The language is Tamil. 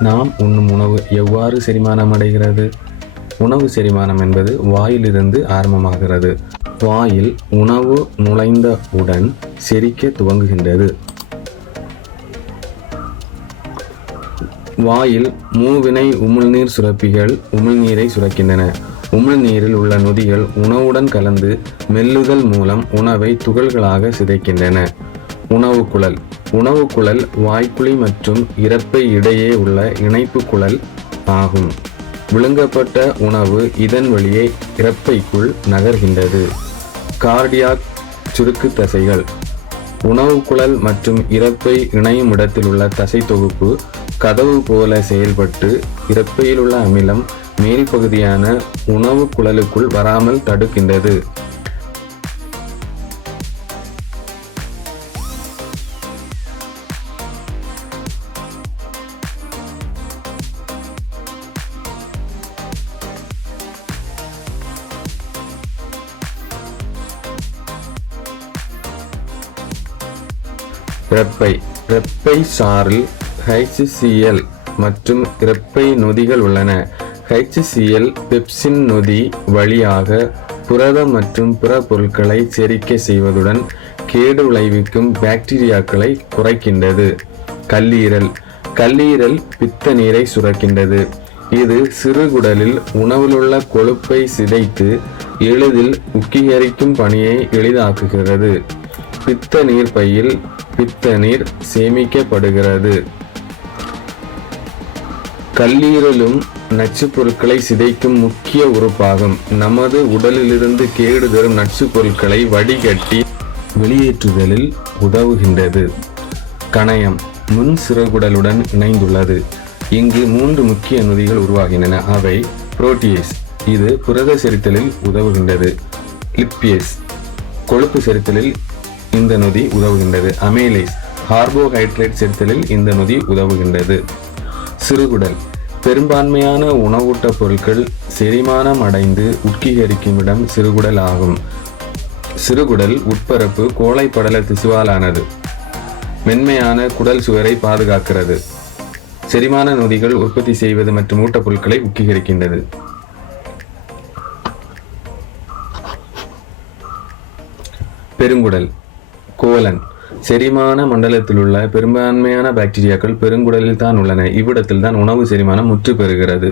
நாம் உண்ணும் உணவு எவ்வாறு செரிமானம் அடைகிறது? உணவு செரிமானம் என்பது வாயிலிருந்து ஆரம்பமாகிறது. வாயில் உணவு நுழைந்தவுடன் செரிக்க துவங்குகின்றது. வாயில் மூவினை உமிழ்நீர் சுரப்பிகள் உமிழ்நீரை சுரக்கின்றன. உமிழ்நீரில் உள்ள நொதிகள் உணவுடன் கலந்து மெல்லுதல் மூலம் உணவை துகள்களாக சிதைக்கின்றன. உணவு குழல் உணவு குழல் வாய்க்குழி மற்றும் இறப்பை இடையே உள்ள இணைப்பு குழல் ஆகும். விழுங்கப்பட்ட உணவு இதன் வழியே இறப்பைக்குள் நகர்கின்றது. கார்டியாக் சுருக்கு தசைகள். உணவு குழல் மற்றும் இறப்பை இணையும் இடத்தில் உள்ள தசை தொகுப்பு கதவு போல செயல்பட்டு இறப்பையில் உள்ள அமிலம் மேல் பகுதியான உணவு குழலுக்குள் வராமல் தடுக்கின்றது. இறப்பை இறப்பை சாறில் ஹைசிசிஎல் மற்றும் இறப்பை நொதிகள் உள்ளன. ஹைசிசிஎல் பெப்சின் நொதி வழியாக புரதம் மற்றும் பிற பொருட்களை செரிக்க செய்வதுடன் கேடு விளைவிக்கும் பாக்டீரியாக்களை குறைக்கின்றது. கல்லீரல் கல்லீரல் பித்த நீரை சுரக்கின்றது. இது சிறுகுடலில் உணவிலுள்ள கொழுப்பை சிதைத்து எளிதில் உக்கிகரிக்கும் பணியை எளிதாக்குகிறது. பித்த நீர் பையில் பித்த நீர் சேமிக்கப்படுகிறது. கல்லீரலும் நச்சுப் பொருட்களை சிதைக்கும் முக்கிய உறுப்பாகும். நமது உடலிலிருந்து கேடு தரும் நச்சுப் பொருட்களை வடிகட்டி வெளியேற்றுதலில் உதவுகின்றது. கணையம் முன் சிறுகுடலுடன் இணைந்துள்ளது. இங்கு மூன்று முக்கிய நொதிகள் உருவாகின்றன. அவை புரோட்டியேஸ் இது புரத செரித்தலில் உதவுகின்றது. லிப்பியஸ் கொழுப்பு செரித்தலில் இந்த நொதி உதவுகின்றது. அமேலேஸ் கார்போஹைட்ரேட் செரித்தலில் இந்த நொதி உதவுகின்றது. சிறுகுடல் பெரும்பான்மையான உணவூட்டப் பொருட்கள் செரிமானம் அடைந்து உட்கீகரிக்கும் இடம் சிறுகுடல் ஆகும். சிறுகுடல் உட்பரப்பு கோழை படல திசுவாலானது. மென்மையான குடல் சுவரை பாதுகாக்கிறது. செரிமான நொதிகள் உற்பத்தி செய்வது மற்றும் ஊட்டப் பொருட்களை உட்கீகரிக்கின்றது. பெருங்குடல் கோலன் செரிமான மண்டலத்தில் உள்ள பெரும்பான்மையான பாக்டீரியாக்கள் பெருங்குடலில் தான் உள்ளன. இவ்விடத்தில் தான் உணவு செரிமானம் முற்று பெறுகிறது.